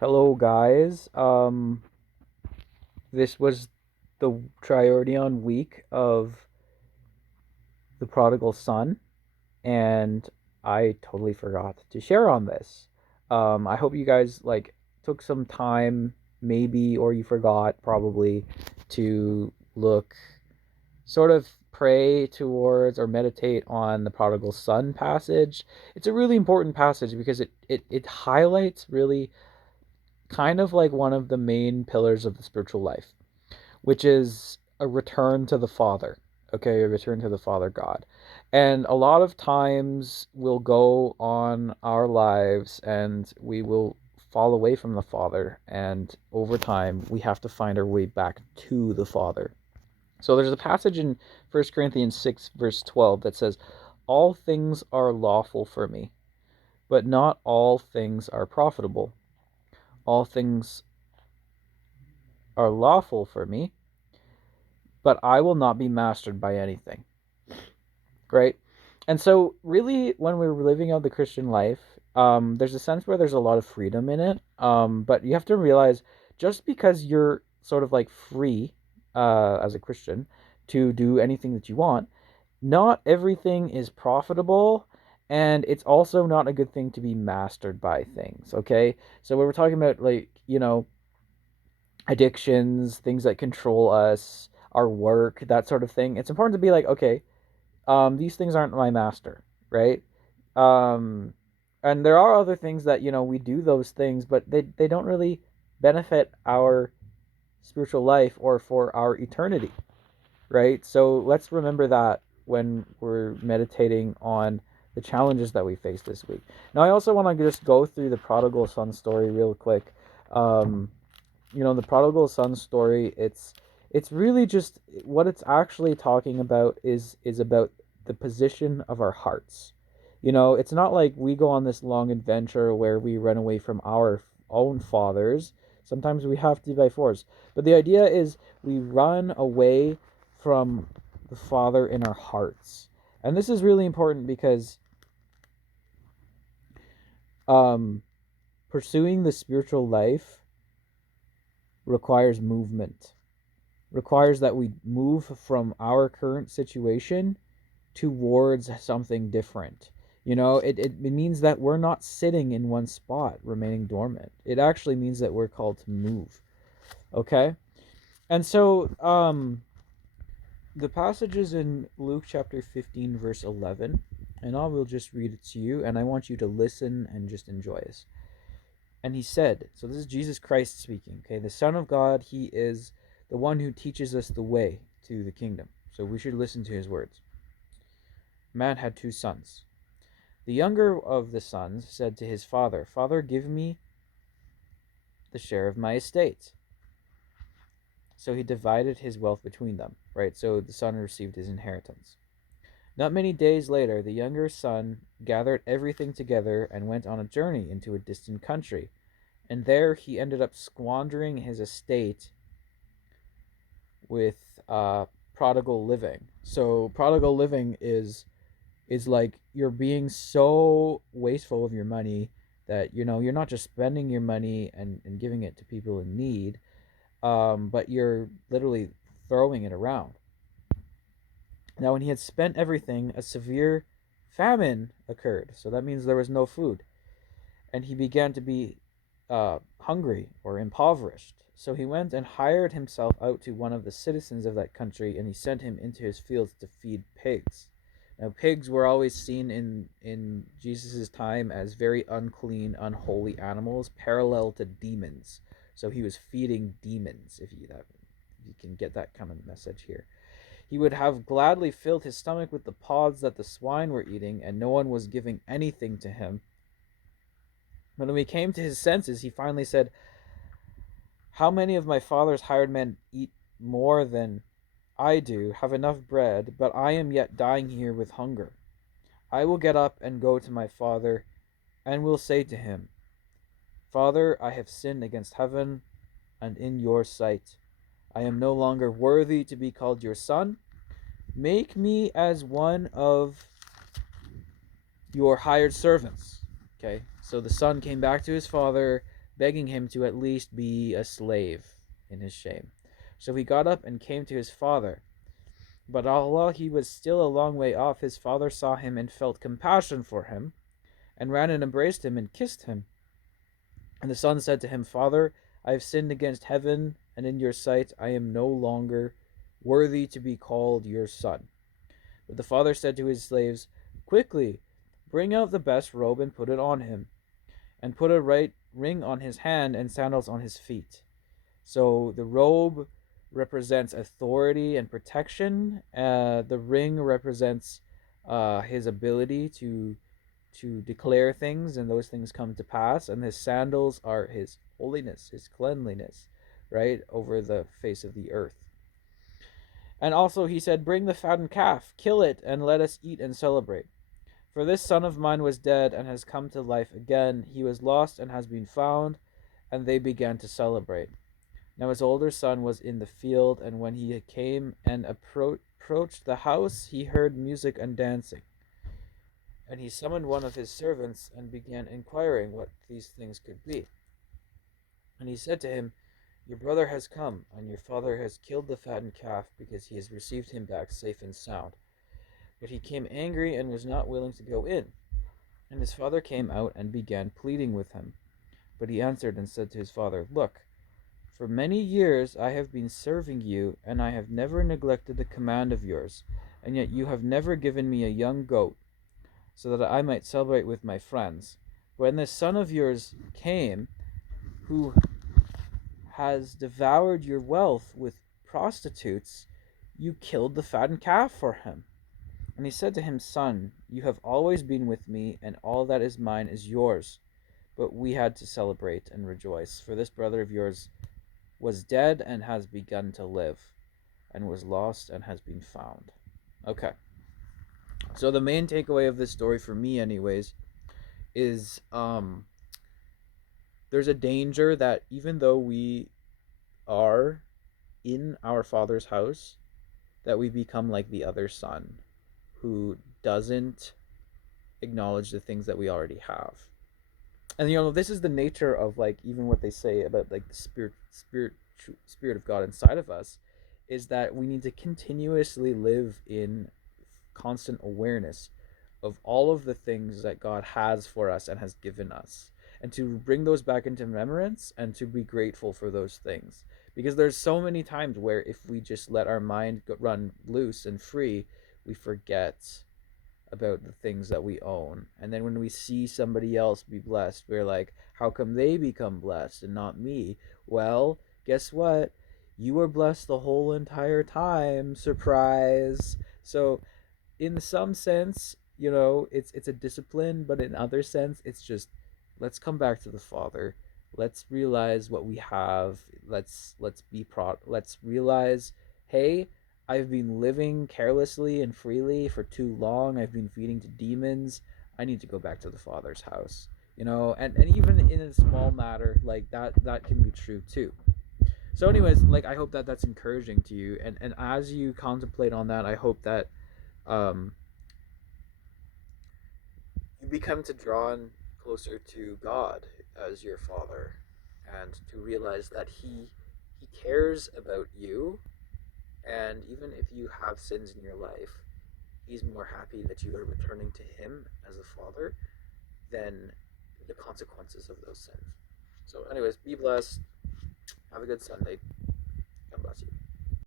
Hello, guys. This was the Triordion week of the Prodigal Son, and I totally forgot to share on this. I hope you guys took some time, maybe, or you forgot probably, to look, sort of pray towards or meditate on the Prodigal Son passage. It's a really important passage because it highlights really kind of like one of the main pillars of the spiritual life, which is a return to the Father. Okay, a return to the Father God. And a lot of times we'll go on our lives and we will fall away from the Father. And over time, we have to find our way back to the Father. So there's a passage in 1 Corinthians 6, verse 12 that says, "All things are lawful for me, but not all things are profitable. All things are lawful for me, but I will not be mastered by anything." Right? And so, really, when we're living out the Christian life, there's a sense where there's a lot of freedom in it. But you have to realize just because you're sort of like free as a Christian to do anything that you want, not everything is profitable. And it's also not a good thing to be mastered by things. Okay. So, when we're talking about, addictions, things that control us, our work, that sort of thing, it's important to be like, okay, these things aren't my master, right? Um, and there are other things that we do those things, but they don't really benefit our spiritual life or for our eternity, right? So let's remember that when we're meditating on the challenges that we face this week. Now, I also want to just go through the prodigal son story real quick. Um, the prodigal son story, it's really just what it's actually talking about is about the position of our hearts. It's not like we go on this long adventure where we run away from our own fathers. Sometimes we have to by force, but the idea is we run away from the Father in our hearts. And this is really important because um pursuing the spiritual life requires movement, requires that we move from our current situation towards something different. It means that we're not sitting in one spot, remaining dormant. It actually means that we're called to move. Okay? And so, the passages in Luke chapter 15, verse 11, and I will just read it to you, and I want you to listen and just enjoy this. And he said, so this is Jesus Christ speaking, okay? The Son of God, he is the one who teaches us the way to the kingdom. So we should listen to his words. Man had two sons. The younger of the sons said to his father, "Father, give me the share of my estate." So he divided his wealth between them, right? So the son received his inheritance. Not many days later, the younger son gathered everything together and went on a journey into a distant country. And there he ended up squandering his estate with prodigal living. So prodigal living is like you're being so wasteful of your money that you're not just spending your money and giving it to people in need, but you're literally throwing it around. Now, when he had spent everything, a severe famine occurred. So that means there was no food, and he began to be hungry or impoverished. So he went and hired himself out to one of the citizens of that country, and he sent him into his fields to feed pigs. Now, pigs were always seen in Jesus' time as very unclean, unholy animals, parallel to demons. So he was feeding demons, if you can get that kind of message here. He would have gladly filled his stomach with the pods that the swine were eating, and no one was giving anything to him. But when he came to his senses, he finally said, "How many of my father's hired men eat more than I do, have enough bread, but I am yet dying here with hunger? I will get up and go to my father, and will say to him, 'Father, I have sinned against heaven and in your sight. I am no longer worthy to be called your son. Make me as one of your hired servants.'" Okay, so the son came back to his father, begging him to at least be a slave in his shame. So he got up and came to his father. But while he was still a long way off, his father saw him and felt compassion for him, and ran and embraced him and kissed him. And the son said to him, Father, I have sinned against heaven, and in your sight I am no longer worthy to be called your son. But the father said to his slaves, Quickly, bring out the best robe and put it on him, and put a right ring on his hand and sandals on his feet. So the robe represents authority and protection. The ring represents his ability to declare things, and those things come to pass. And his sandals are his holiness, his cleanliness, right, over the face of the earth. And also he said, Bring the fattened calf, kill it, and let us eat and celebrate. For this son of mine was dead and has come to life again. He was lost and has been found. And they began to celebrate. Now his older son was in the field, and when he came and approached the house, he heard music and dancing. And he summoned one of his servants and began inquiring what these things could be. And he said to him, Your brother has come, and your father has killed the fattened calf, because he has received him back safe and sound. But he came angry and was not willing to go in. And his father came out and began pleading with him. But he answered and said to his father, Look, for many years I have been serving you, and I have never neglected the command of yours, and yet you have never given me a young goat, so that I might celebrate with my friends. When this son of yours came, who has devoured your wealth with prostitutes, you killed the fattened calf for him. And he said to him, Son, you have always been with me, and all that is mine is yours. But we had to celebrate and rejoice, for this brother of yours was dead and has begun to live, and was lost and has been found. Okay. So the main takeaway of this story for me anyways is there's a danger that even though we are in our father's house, that we become like the other son who doesn't acknowledge the things that we already have. And this is the nature of like even what they say about like the spirit of God inside of us, is that we need to continuously live in constant awareness of all of the things that God has for us and has given us, and to bring those back into remembrance and to be grateful for those things. Because there's so many times where if we just let our mind run loose and free, we forget about the things that we own. And then when we see somebody else be blessed, we're like, how come they become blessed and not me? Well, guess what? You were blessed the whole entire time. Surprise. So in some sense, it's a discipline, but in other sense, it's just, let's come back to the Father. Let's realize what we have. Let's realize, hey, I've been living carelessly and freely for too long. I've been feeding to demons. I need to go back to the Father's house. And even in a small matter like that can be true too. So anyways, like, I hope that that's encouraging to you, and as you contemplate on that, I hope that um you become to drawn closer to God as your Father, and to realize that he cares about you, and even if you have sins in your life, he's more happy that you are returning to him as a father than the consequences of those sins. So anyways, be blessed. Have a good Sunday.